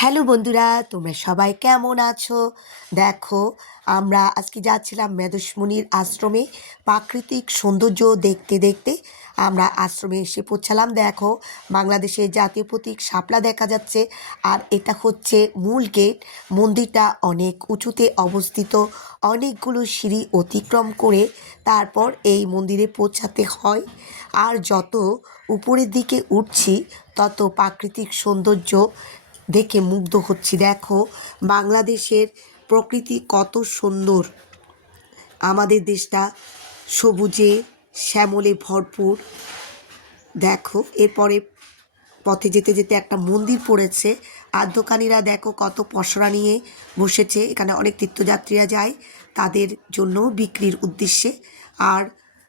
Hello বন্ধুরা, তোমরা সবাই কেমন আছো? দেখো, আমরা আজকে যাচ্ছিলাম মেদসমুনির আশ্রমে প্রাকৃতিক সৌন্দর্য দেখতে দেখতে। আমরা আশ্রমে এসে পৌঁছালাম। দেখো, বাংলাদেশের জাতীয় প্রতীক শাপলা দেখা যাচ্ছে। আর এটা হচ্ছে মূল গেট। মন্দিরটা অনেক উঁচুতে অবস্থিত। অনেকগুলো সিঁড়ি অতিক্রম করে তারপর এই মন্দিরে পৌঁছাতে হয়। আর যত উপরের দিকে উঠছি, তত প্রাকৃতিক সৌন্দর্য দেখে মুগ্ধ হচ্ছি। দেখো, বাংলাদেশের প্রকৃতি কত সুন্দর। আমাদের দেশটা সবুজে, শ্যামলে ভরপুর। দেখো, এরপরে পথে যেতে যেতে একটা মন্দির পড়েছে। আর দোকানিরা দেখো কত পসরা নিয়ে বসেছে। এখানে অনেক তীর্থযাত্রীরা যায় তাদের জন্য বিক্রির উদ্দেশ্যে। আর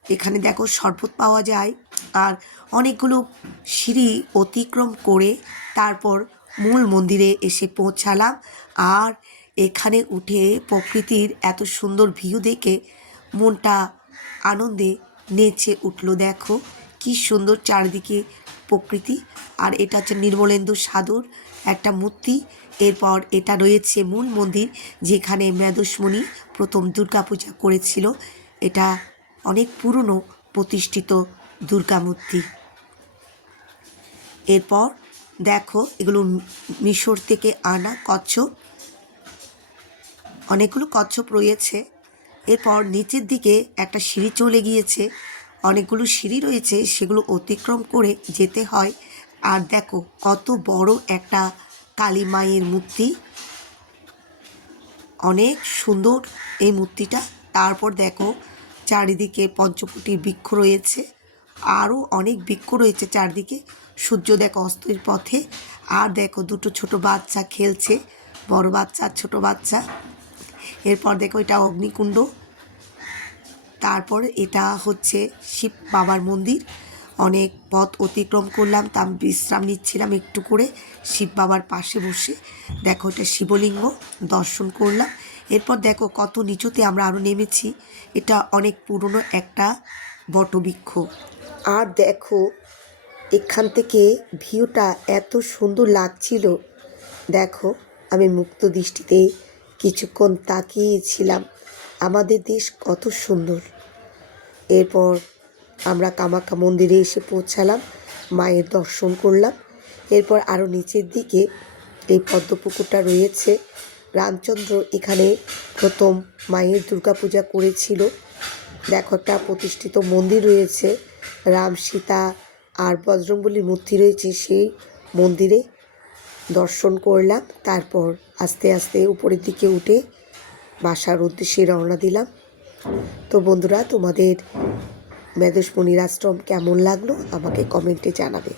এখানে দেখো শরবত পাওয়া যায়। আর অনেকগুলো সিঁড়ি অতিক্রম করে তারপর মূল মন্দিরে এসে পৌঁছালাম আর এখানে উঠে প্রকৃতির এত সুন্দর ভিউ দেখে মনটা আনন্দে নেচে উঠল। দেখো কি সুন্দর চারিদিকে প্রকৃতি। আর এটা হচ্ছে নির্মলেন্দু সাধুর একটা মূর্তি। এরপর এটা রয়েছে মূল মন্দির যেখানে মেদসমণি প্রথম দুর্গাপূজা করেছিল। এটা অনেক পুরনো প্রতিষ্ঠিত দুর্গা মূর্তি এরপর দেখো, এগুলো মিশর থেকে আনা কচ্ছপ। অনেকগুলো কচ্ছপ রয়েছে। এরপর নিচের দিকে একটা সিঁড়ি চলে গিয়েছে। অনেকগুলো সিঁড়ি রয়েছে, সেগুলো অতিক্রম করে যেতে হয়। আর দেখো, কত বড় একটা কালী মায়ের মূর্তি। অনেক সুন্দর এই মূর্তিটা। তারপর দেখো, চারিদিকে পঞ্চকুটির বৃক্ষ রয়েছে। আরও অনেক বৃক্ষ রয়েছে চারদিকে। সূর্য দেখো অস্তের পথে। আর দেখো দুটো ছোট বাচ্চা খেলছে। বড় বাচ্চা আর ছোট বাচ্চা। এরপর দেখো এটা অগ্নিকুণ্ড। তারপর এটা হচ্ছে শিব বাবার মন্দির। অনেক পথ অতিক্রম করলাম তা আমি বিশ্রাম নিচ্ছিলাম একটু করে শিব বাবার পাশে বসে। দেখো এটা শিবলিঙ্গ, দর্শন করলাম। এরপর দেখো কত নিচুতে আমরা আরও নেমেছি। এটা অনেক পুরনো একটা বটবৃক্ষ। আর দেখো, এখান থেকে ভিউটা এত সুন্দর লাগছিল। দেখো, আমি মুক্ত দৃষ্টিতে কিছুক্ষণ তাকিয়েছিলাম। আমাদের দেশ কত সুন্দর। এরপর আমরা কামাখ্যা মন্দিরে এসে পৌঁছালাম, মায়ের দর্শন করলাম। এরপর আরও নিচের দিকে এই পদ্মপুকুরটা রয়েছে। রামচন্দ্র এখানে প্রথম মায়ের দুর্গাপূজা করেছিল। দেখো একটা প্রতিষ্ঠিত মন্দির রয়েছে, রাম সীতা আর বজরংবলীর মূর্তি রয়েছে, সেই মন্দিরে দর্শন করলাম। তারপর আস্তে আস্তে উপরের দিকে উঠে বাসার উদ্দেশ্যে রওনা দিলাম। তো বন্ধুরা, তোমাদের মেদেশমণির আশ্রম কেমন লাগল আমাকে কমেন্টে জানাবে।